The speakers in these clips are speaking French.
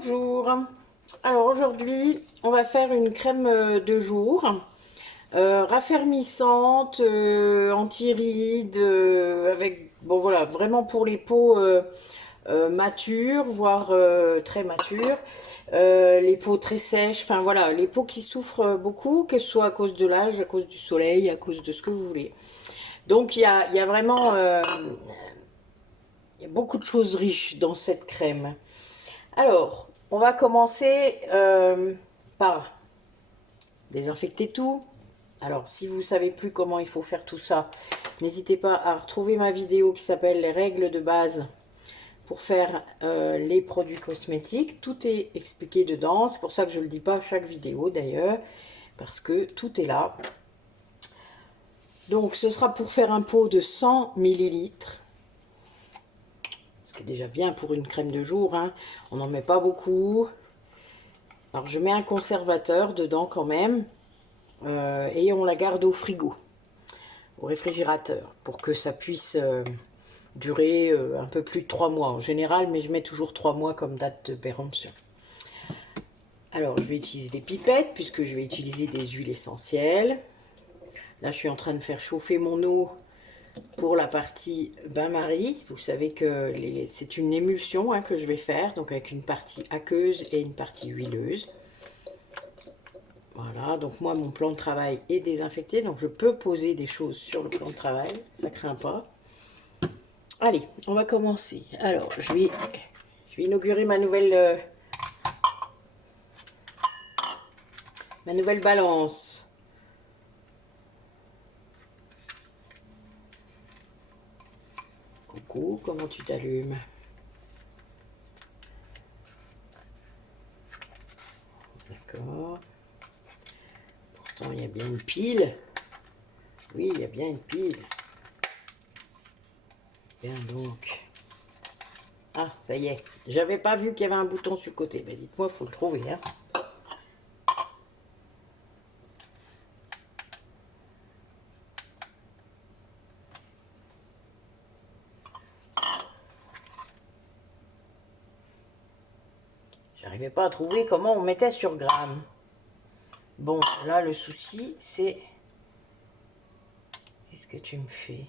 Bonjour. Alors aujourd'hui, on va faire une crème de jour raffermissante, anti-rides, avec bon voilà, vraiment pour les peaux matures, voire très matures, les peaux très sèches, enfin voilà, les peaux qui souffrent beaucoup, que ce soit à cause de l'âge, à cause du soleil, à cause de ce que vous voulez. Donc il y a vraiment il y a beaucoup de choses riches dans cette crème. Alors, on va commencer par désinfecter tout. Alors, si vous ne savez plus comment il faut faire tout ça, n'hésitez pas à retrouver ma vidéo qui s'appelle les règles de base pour faire les produits cosmétiques. Tout est expliqué dedans. C'est pour ça que je ne le dis pas à chaque vidéo d'ailleurs, parce que tout est là. Donc, ce sera pour faire un pot de 100 millilitres. C'est déjà bien pour une crème de jour, hein. On n'en met pas beaucoup. Alors je mets un conservateur dedans quand même, et on la garde au frigo, au réfrigérateur, pour que ça puisse durer un peu plus de 3 mois en général, mais je mets toujours 3 mois comme date de péremption. Alors je vais utiliser des pipettes, puisque je vais utiliser des huiles essentielles. Là je suis en train de faire chauffer mon eau pour la partie bain-marie. Vous savez que c'est une émulsion que je vais faire, donc avec une partie aqueuse et une partie huileuse. Voilà, donc moi mon plan de travail est désinfecté, donc je peux poser des choses sur le plan de travail, ça craint pas. Allez, on va commencer. Alors, je vais inaugurer ma nouvelle balance. Coucou, comment tu t'allumes? D'accord. Pourtant, il y a bien une pile. Oui, il y a bien une pile. Bien donc. Ah, ça y est. J'avais pas vu qu'il y avait un bouton sur le côté. Ben, dites-moi, il faut le trouver, hein. J'arrivais pas à trouver comment on mettait sur gramme. Bon, là, le souci, c'est... Qu'est-ce que tu me fais?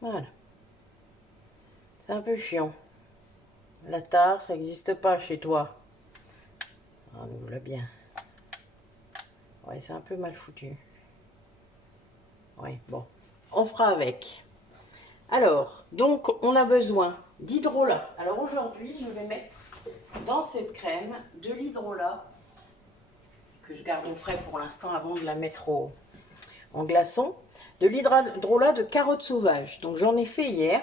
Voilà. C'est un peu chiant. La tare, ça n'existe pas chez toi. Ah, nous voilà bien. Ouais, c'est un peu mal foutu. Ouais, bon. On fera avec. Alors, donc, on a besoin d'hydrolat. Alors aujourd'hui, je vais mettre dans cette crème de l'hydrolat, que je garde au frais pour l'instant avant de la mettre en glaçon, de l'hydrolat de carottes sauvages. Donc j'en ai fait hier.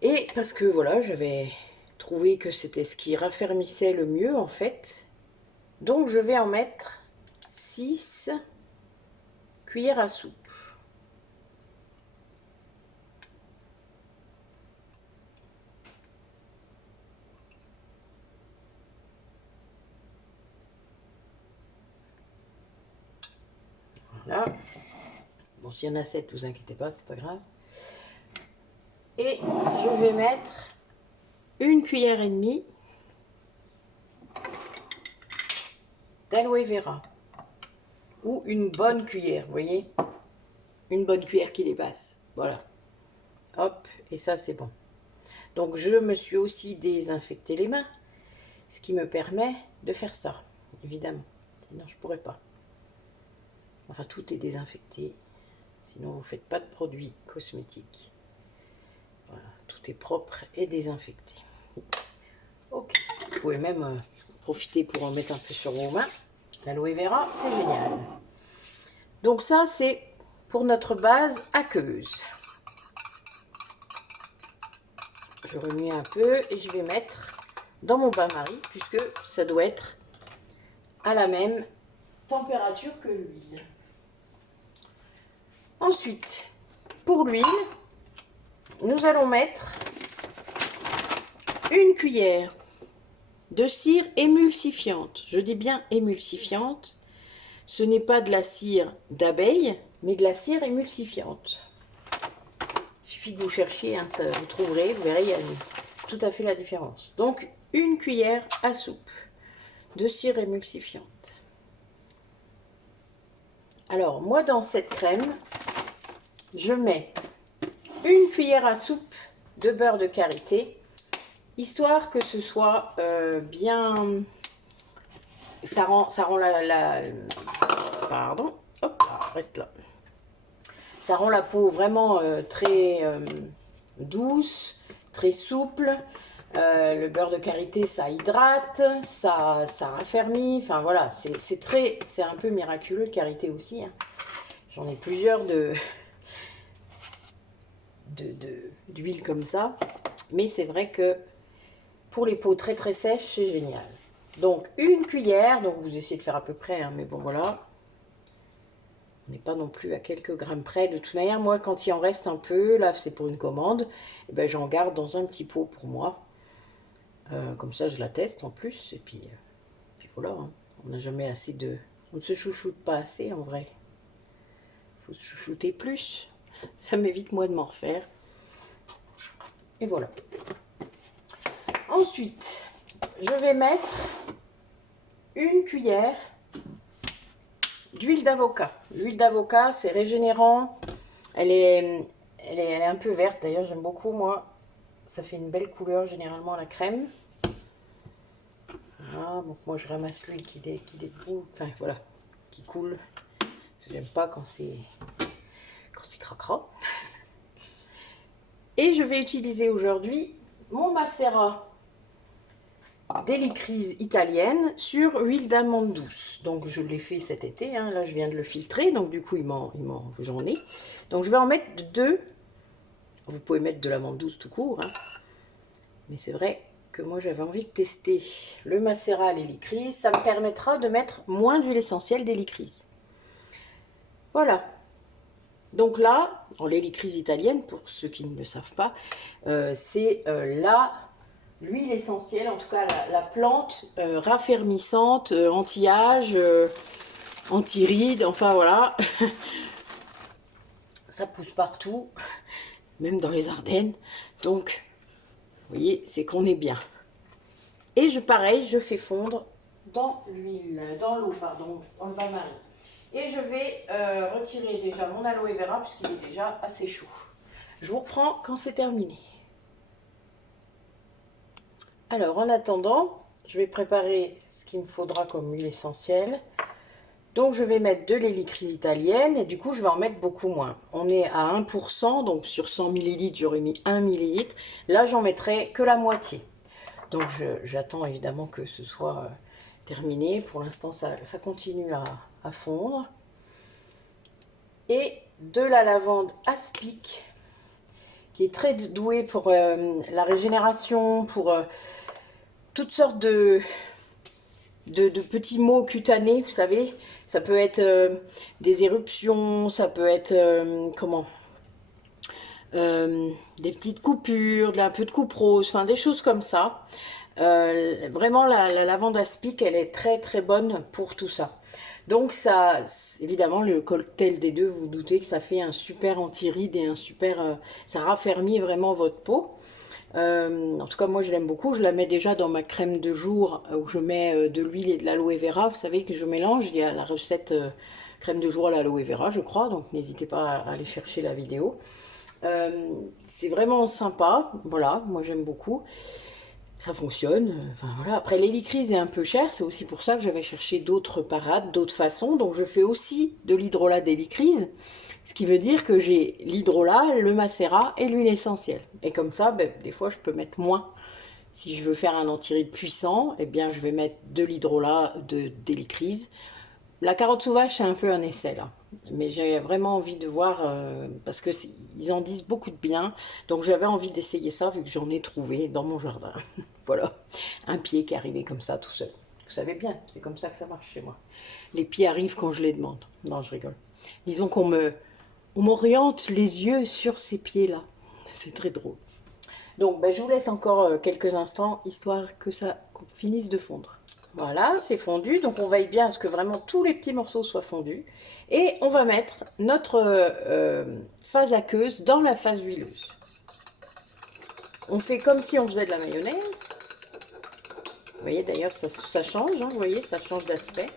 Et parce que voilà, j'avais trouvé que c'était ce qui raffermissait le mieux en fait. Donc je vais en mettre 6 cuillères à soupe. Voilà. Bon, s'il y en a 7, vous inquiétez pas, c'est pas grave. Et je vais mettre 1,5 cuillère d'aloe vera. Ou une bonne cuillère, vous voyez? Une bonne cuillère qui dépasse. Voilà. Hop, et ça c'est bon. Donc je me suis aussi désinfecté les mains, ce qui me permet de faire ça, évidemment. Sinon je pourrais pas. Enfin, tout est désinfecté. Sinon, vous ne faites pas de produits cosmétiques. Voilà, tout est propre et désinfecté. Ok, vous pouvez même profiter pour en mettre un peu sur vos mains. L'aloe vera, c'est génial. Donc ça, c'est pour notre base aqueuse. Je remue un peu et je vais mettre dans mon bain-marie, puisque ça doit être à la même température que l'huile. Ensuite, pour l'huile, nous allons mettre 1 cuillère de cire émulsifiante. Je dis bien émulsifiante. ce n'est pas de la cire d'abeille, mais de la cire émulsifiante. Il suffit que vous cherchiez, hein, ça, vous trouverez, vous verrez, c'est tout à fait la différence. Donc, une cuillère à soupe de cire émulsifiante. Alors, moi, dans cette crème, je mets une cuillère à soupe de beurre de karité, histoire que ce soit bien... Ça rend pardon, hop, reste là. Ça rend la peau vraiment très douce, très souple. Le beurre de karité, ça hydrate, ça raffermit. Enfin voilà, c'est un peu miraculeux le karité aussi. Hein. J'en ai plusieurs d'huile comme ça. Mais c'est vrai que pour les peaux très très sèches, c'est génial. Donc une cuillère, donc vous essayez de faire à peu près, hein, mais bon voilà. On n'est pas non plus à quelques grammes près. De toute manière, moi quand il en reste un peu, là c'est pour une commande, et ben, j'en garde dans un petit pot pour moi. Comme ça je la teste en plus. Et puis voilà, hein. On n'a jamais assez de... On ne se chouchoute pas assez en vrai. Il faut se chouchouter plus. Ça m'évite moi de m'en refaire. Et voilà. Ensuite, je vais mettre une cuillère d'huile d'avocat. L'huile d'avocat, c'est régénérant. Elle est un peu verte. D'ailleurs, j'aime beaucoup, moi. Ça fait une belle couleur, généralement, la crème. Voilà, donc moi, je ramasse l'huile qui déboule. Enfin, voilà, qui coule. Parce que j'aime pas quand c'est cracra. Et je vais utiliser aujourd'hui mon macérat d'hélicryse italienne sur huile d'amande douce. Donc je l'ai fait cet été, hein. Là je viens de le filtrer, donc du coup j'en ai. Donc je vais en mettre 2. Vous pouvez mettre de l'amande douce tout court, hein. Mais c'est vrai que moi j'avais envie de tester le macérat à l'hélicryse. Ça me permettra de mettre moins d'huile essentielle d'hélicryse. Voilà. Donc là, l'hélicryse italienne, pour ceux qui ne le savent pas, c'est l'huile essentielle, en tout cas la plante raffermissante, anti-âge, anti-rides, enfin voilà. Ça pousse partout, même dans les Ardennes. Donc, vous voyez, c'est qu'on est bien. Et pareil, je fais fondre dans l'eau, pardon, dans le bain-marie. Et je vais retirer déjà mon aloe vera puisqu'il est déjà assez chaud. Je vous reprends quand c'est terminé. Alors en attendant, je vais préparer ce qu'il me faudra comme huile essentielle. Donc je vais mettre de l'hélicryse italienne et du coup je vais en mettre beaucoup moins. On est à 1%, donc sur 100 ml j'aurais mis 1 ml. Là j'en mettrai que la moitié. Donc j'attends évidemment que ce soit terminé. Pour l'instant ça continue à fondre. Et de la lavande aspic qui est très douée pour la régénération, pour toutes sortes de petits maux cutanés, vous savez. Ça peut être des éruptions, ça peut être des petites coupures, un peu de coupe rose, enfin des choses comme ça. Vraiment la lavande aspic, elle est très très bonne pour tout ça. Donc ça, évidemment, le cocktail des deux, vous, vous doutez que ça fait un super anti-ride et un super... ça raffermit vraiment votre peau. En tout cas, moi, je l'aime beaucoup. Je la mets déjà dans ma crème de jour où je mets de l'huile et de l'aloe vera. Vous savez que je mélange. Il y a la recette crème de jour à l'aloe vera, je crois. Donc, n'hésitez pas à aller chercher la vidéo. C'est vraiment sympa. Voilà, moi, j'aime beaucoup. Ça fonctionne. Enfin, voilà. Après, l'hélicryse est un peu cher. C'est aussi pour ça que j'avais cherché d'autres parades, d'autres façons. Donc, je fais aussi de l'hydrolat d'hélicryse. Ce qui veut dire que j'ai l'hydrolat, le macérat et l'huile essentielle. Et comme ça, ben, des fois, je peux mettre moins. Si je veux faire un antiride puissant, eh bien, je vais mettre de l'hydrolat d'hélicryse. La carotte sauvage, c'est un peu un essai, là. Mais j'ai vraiment envie de voir, parce qu'ils en disent beaucoup de bien. Donc, j'avais envie d'essayer ça, vu que j'en ai trouvé dans mon jardin. Voilà, un pied qui est arrivé comme ça, tout seul. Vous savez bien, c'est comme ça que ça marche chez moi. Les pieds arrivent quand je les demande. Non, je rigole. Disons qu'on m'oriente les yeux sur ces pieds-là. C'est très drôle. Donc, ben, je vous laisse encore quelques instants, histoire que ça finisse de fondre. Voilà, c'est fondu. Donc on veille bien à ce que vraiment tous les petits morceaux soient fondus. Et on va mettre notre phase aqueuse dans la phase huileuse. On fait comme si on faisait de la mayonnaise. Vous voyez d'ailleurs, ça change, hein, vous voyez, ça change d'aspect.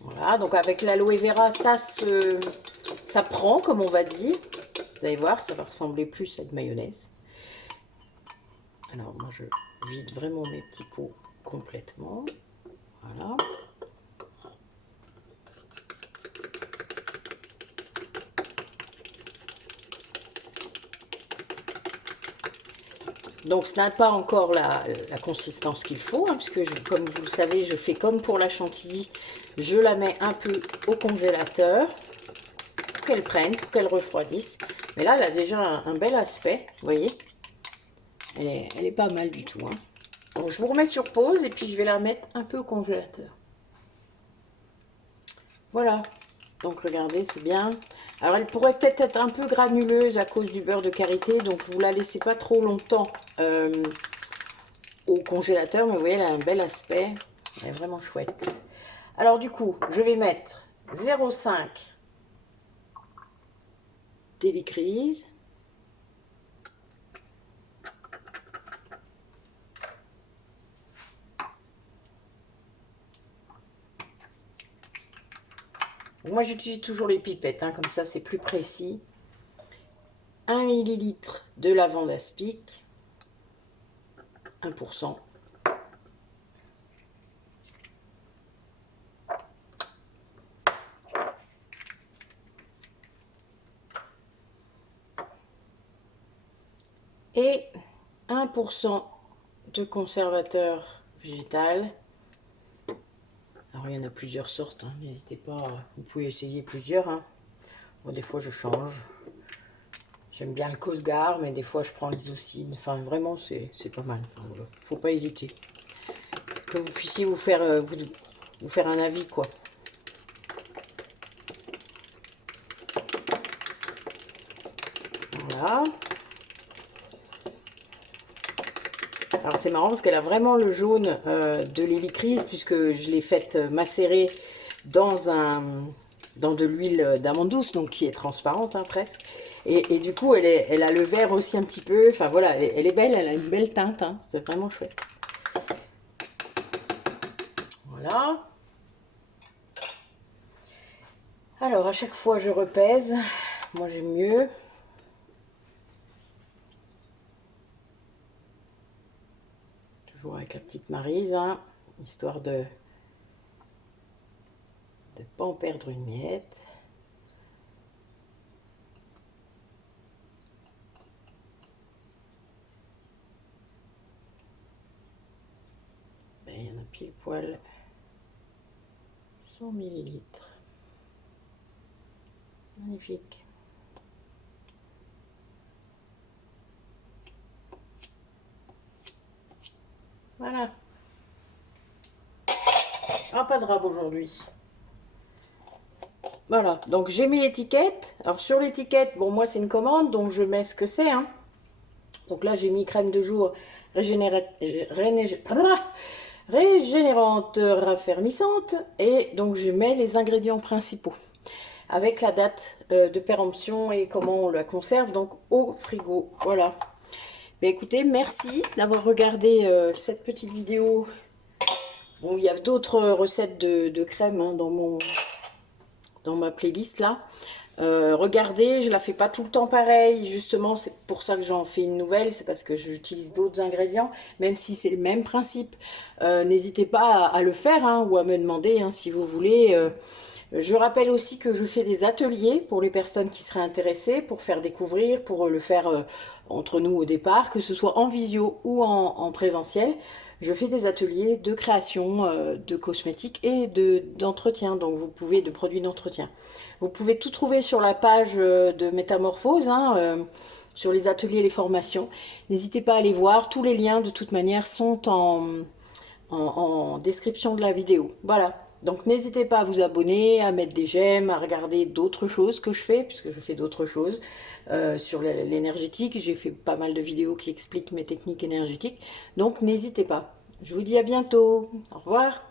Voilà, donc avec l'aloe vera, ça prend, comme on va dire. Vous allez voir, ça va ressembler plus à une mayonnaise. Alors moi, je vide vraiment mes petits pots complètement. Voilà. Donc, ce n'a pas encore la consistance qu'il faut, hein, puisque, comme vous le savez, je fais comme pour la chantilly. Je la mets un peu au congélateur pour qu'elle prenne, pour qu'elle refroidisse. Mais là, elle a déjà un bel aspect, vous voyez. Elle est pas mal du tout. Hein. Donc, je vous remets sur pause et puis je vais la mettre un peu au congélateur. Voilà. Donc, regardez, c'est bien. Alors, elle pourrait peut-être être un peu granuleuse à cause du beurre de karité. Donc, vous la laissez pas trop longtemps au congélateur. Mais vous voyez, elle a un bel aspect. Elle est vraiment chouette. Alors, du coup, je vais mettre 0,5 délicrise. Moi, j'utilise toujours les pipettes, hein, comme ça, c'est plus précis. 1 ml de lavande aspic, 1%. Et 1% de conservateur végétal. Alors, il y en a plusieurs sortes, hein, n'hésitez pas, vous pouvez essayer plusieurs. Hein. Moi, des fois, je change. J'aime bien le Cosgar, mais des fois, je prends les Ocines. Enfin, vraiment, c'est pas mal. Enfin, voilà. Faut pas hésiter. Que vous puissiez vous faire un avis, quoi. Voilà. Alors c'est marrant parce qu'elle a vraiment le jaune de l'hélicryse puisque je l'ai faite macérer dans de l'huile d'amande douce, donc qui est transparente hein, presque. Et du coup elle a le vert aussi un petit peu. Enfin voilà, elle est belle, elle a une belle teinte. Hein, c'est vraiment chouette. Voilà. Alors à chaque fois je repèse. Moi j'aime mieux. Toujours avec la petite Maryse, hein, histoire de ne pas en perdre une miette. Ben, il y en a pile poil 100 ml. Magnifique. Voilà. Ah, pas de rab aujourd'hui. Voilà, donc j'ai mis l'étiquette. Alors sur l'étiquette, bon moi c'est une commande, donc je mets ce que c'est. Hein. Donc là j'ai mis crème de jour régénérante raffermissante. Et donc je mets les ingrédients principaux. Avec la date de péremption et comment on la conserve, donc au frigo. Voilà. Mais écoutez, merci d'avoir regardé cette petite vidéo. Bon, il y a d'autres recettes de crème hein, dans ma playlist là. Regardez, je la fais pas tout le temps pareil, justement c'est pour ça que j'en fais une nouvelle, c'est parce que j'utilise d'autres ingrédients, même si c'est le même principe. N'hésitez pas à le faire hein, ou à me demander hein, si vous voulez. Je rappelle aussi que je fais des ateliers pour les personnes qui seraient intéressées, pour faire découvrir, pour le faire entre nous au départ, que ce soit en visio ou en présentiel. Je fais des ateliers de création de cosmétiques et d'entretien, donc vous pouvez, de produits d'entretien. Vous pouvez tout trouver sur la page de Métamorphose, hein, sur les ateliers et les formations. N'hésitez pas à aller voir, tous les liens de toute manière sont en description de la vidéo. Voilà. Donc n'hésitez pas à vous abonner, à mettre des j'aime, à regarder d'autres choses que je fais, puisque je fais d'autres choses sur l'énergétique. J'ai fait pas mal de vidéos qui expliquent mes techniques énergétiques. Donc n'hésitez pas. Je vous dis à bientôt. Au revoir.